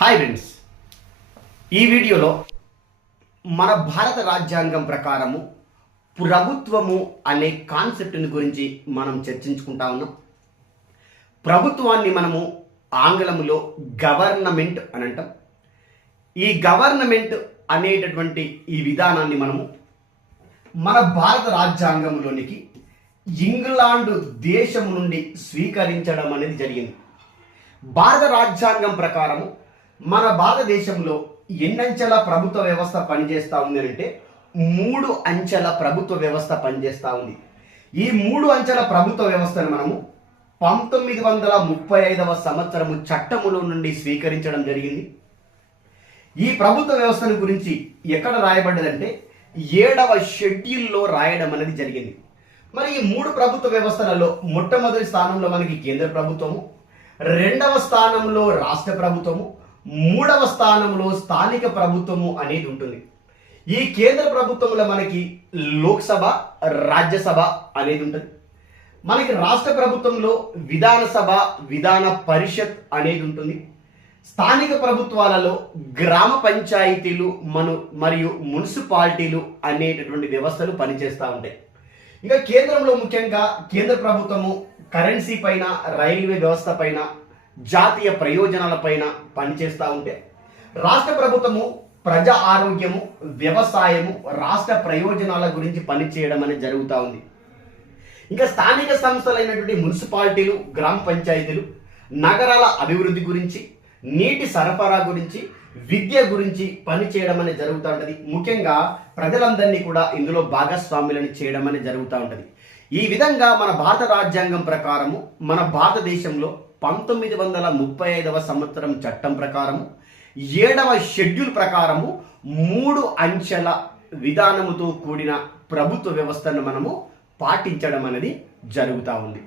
Hi friends, ఈ వీడియోలో మన భారత రాజ్యాంగం ప్రకారము ప్రభుత్వము అనే కాన్సెప్ట్ని గురించి మనం చర్చించుకుంటా ఉన్నాం. ప్రభుత్వాన్ని మనము ఆంగ్లములో గవర్నమెంట్ అని అంటాం. ఈ గవర్నమెంట్ అనేటటువంటి ఈ విధానాన్ని మనము మన భారత రాజ్యాంగంలోనికి ఇంగ్లాండ్ దేశం నుండి స్వీకరించడం అనేది జరిగింది. భారత రాజ్యాంగం ప్రకారము మన భారతదేశంలో ఎన్నంచెల ప్రభుత్వ వ్యవస్థ పనిచేస్తూ ఉంది అంటే 3 అంచెల ప్రభుత్వ వ్యవస్థ పనిచేస్తూ ఉంది. ఈ 3 అంచెల ప్రభుత్వ వ్యవస్థను మనము 1935వ సంవత్సరము చట్టములో నుండి స్వీకరించడం జరిగింది. ఈ ప్రభుత్వ వ్యవస్థను గురించి ఎక్కడ రాయబడ్డదంటే 7వ షెడ్యూల్లో రాయడం అనేది జరిగింది. మరి ఈ 3 ప్రభుత్వ వ్యవస్థలలో మొట్టమొదటి స్థానంలో మనకి కేంద్ర ప్రభుత్వము, 2వ స్థానంలో రాష్ట్ర ప్రభుత్వము, 3వ స్థానంలో స్థానిక ప్రభుత్వము అనేది ఉంటుంది. ఈ కేంద్ర ప్రభుత్వంలో మనకి లోక్సభ, రాజ్యసభ అనేది ఉంటుంది. మనకి రాష్ట్ర ప్రభుత్వంలో విధానసభ, విధాన పరిషత్ అనేది ఉంటుంది. స్థానిక ప్రభుత్వాలలో గ్రామ పంచాయతీలు మరియు మున్సిపాలిటీలు అనేటటువంటి వ్యవస్థలు పనిచేస్తూ ఉంటాయి. ఇంకా కేంద్రంలో ముఖ్యంగా కేంద్ర ప్రభుత్వము కరెన్సీ పైన, రైల్వే వ్యవస్థ పైన, జాతీయ ప్రయోజనాల పైన పనిచేస్తూ ఉంటే రాష్ట్ర ప్రభుత్వము ప్రజా ఆరోగ్యము, వ్యవసాయము, రాష్ట్ర ప్రయోజనాల గురించి పనిచేయడం అనేది జరుగుతూ ఉంది. ఇంకా స్థానిక సంస్థలైనటువంటి మున్సిపాలిటీలు, గ్రామ పంచాయతీలు నగరాల అభివృద్ధి గురించి, నీటి సరఫరా గురించి, విద్య గురించి పనిచేయడం అనేది జరుగుతూ ఉంటుంది. ముఖ్యంగా ప్రజలందరినీ కూడా ఇందులో భాగస్వాములను చేయడం అనేది జరుగుతూ ఉంటుంది. ఈ విధంగా మన భారత రాజ్యాంగం ప్రకారము మన భారతదేశంలో 1935వ సంవత్సరం చట్టం ప్రకారము 7వ షెడ్యూల్ ప్రకారము 3 అంచెల విధానముతో కూడిన ప్రభుత్వ వ్యవస్థను మనము పాటించడం అనేది జరుగుతూ ఉంది.